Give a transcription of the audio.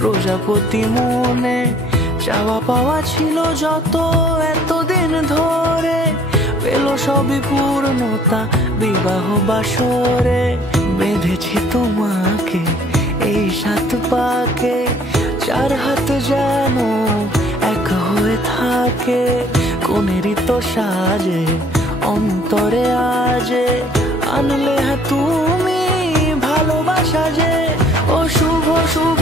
প্রজাপতি মনে চাওয়া পাওয়া ছিল যত এতদিন ধরে, পেল সবই পূর্ণতা বিবাহ বাসরে। বেঁধেছি তোমাকে এই 7 পাকে, 4 হাত যেন এক হয়ে থাকে। কোনেরই তো সাজে অন্তরে আজে আনলে তুমি ভালোবাসা যে। ও শুভ শুভ